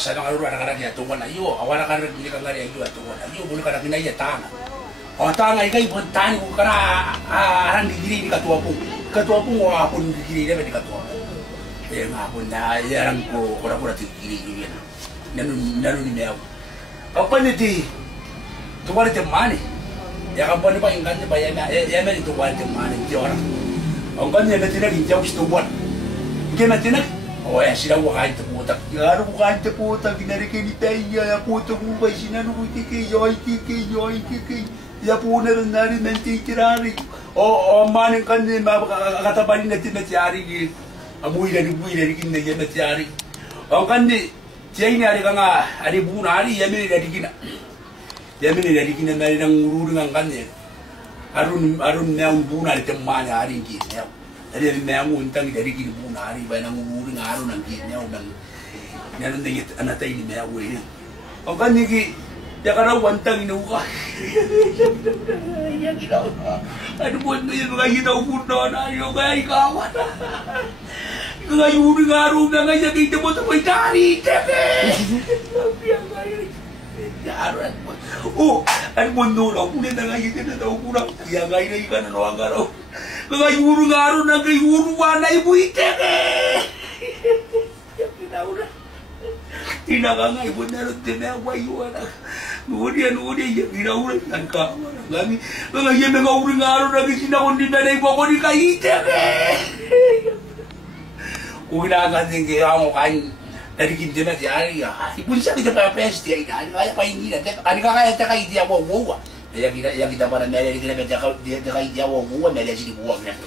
sa nga ro ara ya to wana yo awara kara ni ka ngari yo to wana yo bulu kara kina ya tanga o tanga ikai bon tani ku kara aran di diri ka tua pu wa pun di diri de ka tua e ma pun na ya ran ko kora ti diri yo na nanu ni meu apa ni ti to wala te mani ya kan pon pa ingan pa ya me to wala te mani ti ora o kan ya te na rin jau sto bon ke na te na o ya sila wa kai te puta ya ro wa kai te puta kinari ke ni tai ya puta ku ba sina no ti ke yo ya puna nari menti tirari o mani kan ni ma kata bani na ti ari gi amui dari kin ya na ari o kan ni Cai ari kanga ari buna ari yamini dari kina mari nang uru dengan kan ya arun meang buna ari temanya ari kina dari meang untang dari kini buna ari ba nang uru dengan arun nang kina nan dengan anak ini meang we o kan ni ki ya karena untang ini uka ya kita aduh buat ni mga kita upuno na yo kay kawan ngayuri ngaru na ngaya kita mo sa tari tebe oh an mundo na kunin na ngaya kita na kurang ya ngaya ikan na ngaro ngayuri ngaru na ngayuri wana ibu tebe tinakanga ibu na tebe wayu na Nudia ya giraura kan ka ngami ngaya me ngayuri ngaru na kisina kundi na ibu ko di kaite Udah kan tinggi orang kan dari kita mesti hari ya. Ibu bisa kita pakai pasti ya. Ada apa ini? Ada kakak yang dia bawa. Ya kita pada meli kita dia dia bawa meli sini buang ya.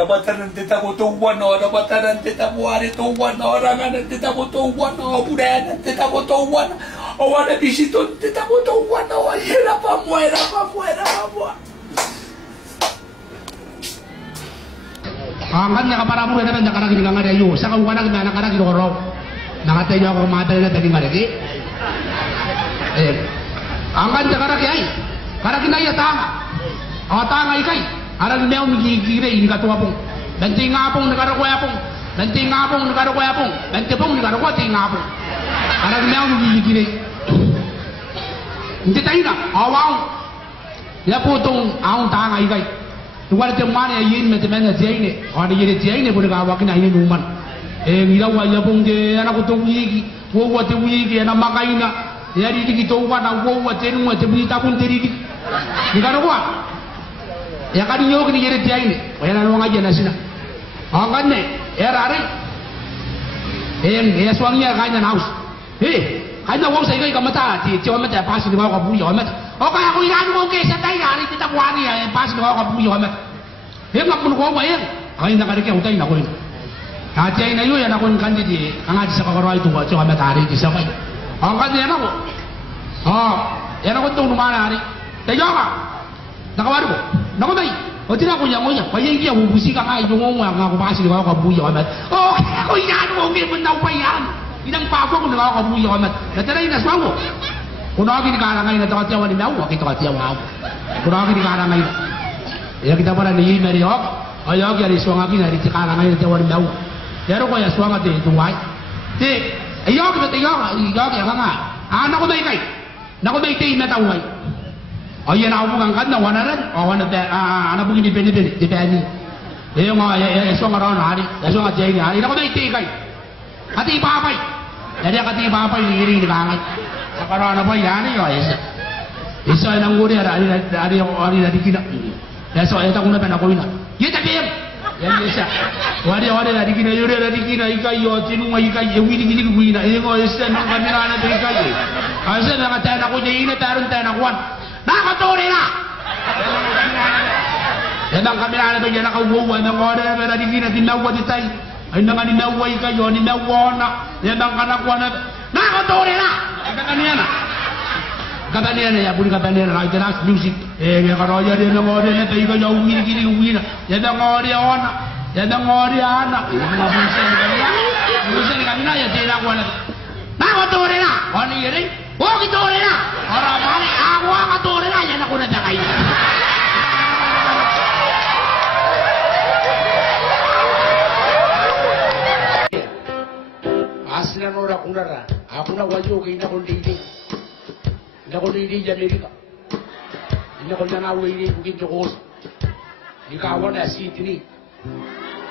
Dapatan nanti tak butuhan orang, dapatan nanti tak buat tuan orang, nanti tak butuhan orang, budaya nanti tak butuhan. Orang di situ nanti tak butuhan orang. Ya apa buat. Angkat na kapara mo na nakara gini nga ayo sa kung kana na nakara gini ro nakatay niya ako mata na tadi maragi angkat na kara kay kara gini ya tanga ikay aran mew mi gire in ka tuapong nanti ngapong nakara ko yapong nanti pong nakara ko ti ngapong aran mew mi gire hindi tayo na awang ya putong ang tanga ikay Tuwala temani ayin metemena jaine, orang jadi jaine boleh kawakin ayin uman. Ngira wajah pun je anak kutu wigi, wo te wigi anak makaina, jadi di kita wana wo tenu te berita pun teri di. Ngira apa? Ya kan nyok ni jadi jaine, wala nang aja nasina. Angkan ne, rari. Ya suaminya kanya naus. Kanya wong saya kaya kamata, cuma mata pas di bawah kabu ya mat. Oke aku ikan mo ke sa tayo hari kita wani ya pas di bawah kabu ya mat. Ngap mun ko ba yan? Ay nakari kaya utay na ko rin. Kacay na yun ako kan di kangaji sa kakaro itu wa cuma mata hari di sabay. Ang kan yan ako. Yan ako tong lumana hari. Tayo ka. Nakawaru ko. Nakumay. O tina ko yang ngonya. Payeng dia hubusi ka kay yung nga ko pas di bawah kabu ya mat. Ako ikan mo ke mun daw pa yan. Inang papa ko nagawa ka buya kamat. Nataray na swago. Kung ako kinikara ngayon na takatiyawan ni Meaw, wakit takatiyawan ako. Kung ako kinikara ngayon. Ya kita pada ni Mary Hawk. Ayaw kaya rin suwang akin na rin tikara ngayon na tiyawan ni Meaw. Pero kaya suwang atin itungay. Ayaw kaya nga nga. Naku ba ikay? Naku ba iti imataway? Ayan ako kang kad na wanaran. Anak bugin di Penny. Ayaw nga, suwang araw na hari. Suwang at jay ni hari. Naku ba iti ikay? Hati papay. Jadi hati papay ngiring di kangat. Sekarang apa ya ni ya isa. Isa nang guri ada dari kita. Ya so eta kuna pena koina. Ye tapi ya isa. Wadi dari kita yure dari kita ikai yo tinu ngai ikai yo wini gini kuina. Ngo isa nang kamera na dari ikai. Asa na kata na ko ina tarun ta na kwan. Na ka tori na. Ya nang kamera na to ya na ka wo na ngore dari kita tinaw di tay. Ay nang ninaway kayo, ninawana, yan ang kanakwa na, nakatore na! Kataniyan na. Kataniyan na, yapon kataniyan na, kahit na music. Nga karoya rin ang ori na, tayo kayo, uwi na. Yan ang ori ana. Yan ang ori ana. Mga busan ni kanina. Busan ni kanina, yan tinakwa na. Nakatore na! Ano yun eh? Huwag itore na! Oramani, ako ang katore na, yan ako na takay. Rara, aku na wajo kay na kundi. Na kundi di Amerika. Ina ko na wili bukin jokos. Ikaw na sitini.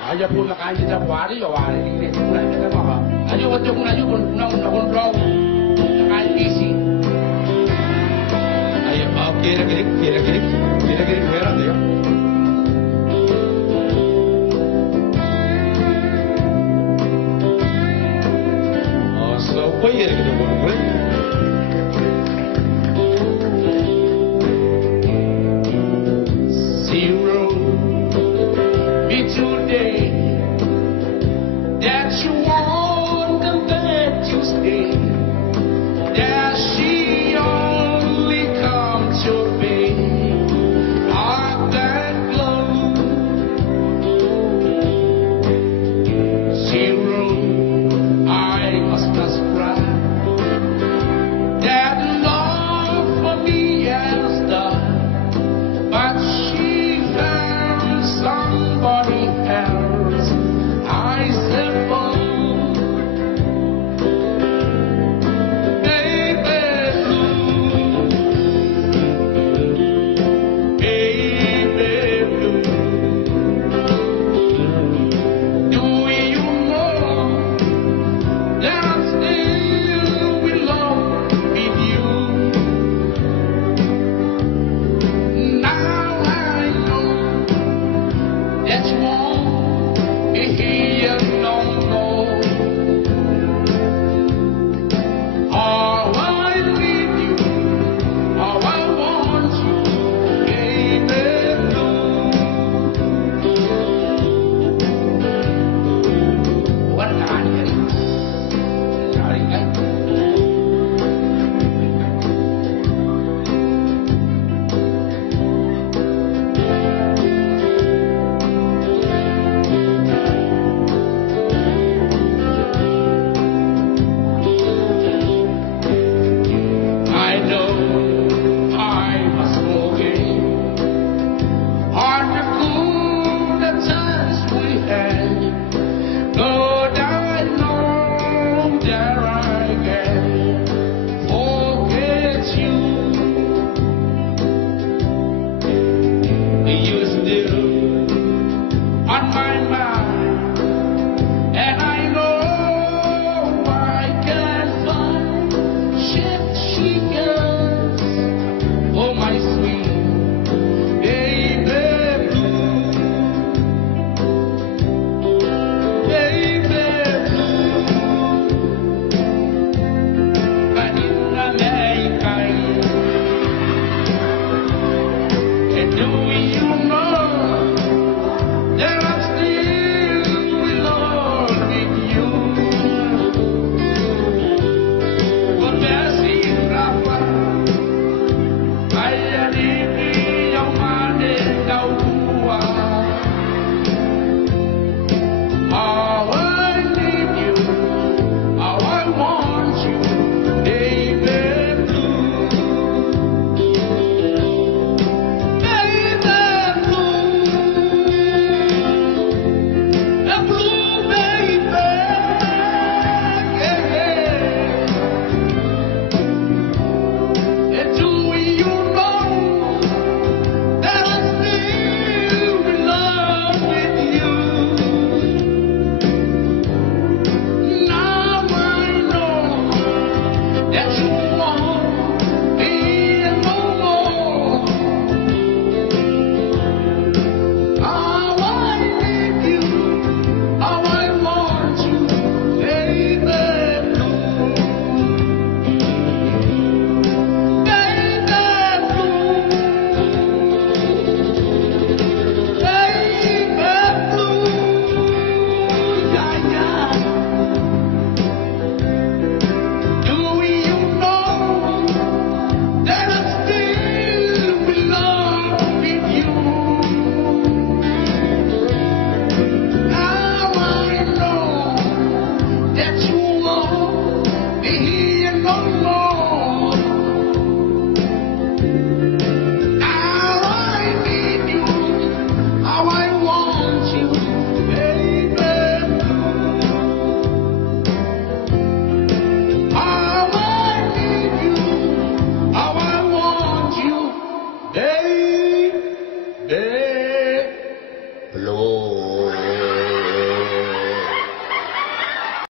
Aja po na kanji ta wari yo wari ni kuna na maka. Ajo wajo kuna jo kuna draw. Kanji ayo kira wera deh. Oh, so kaya gitu boleh. belum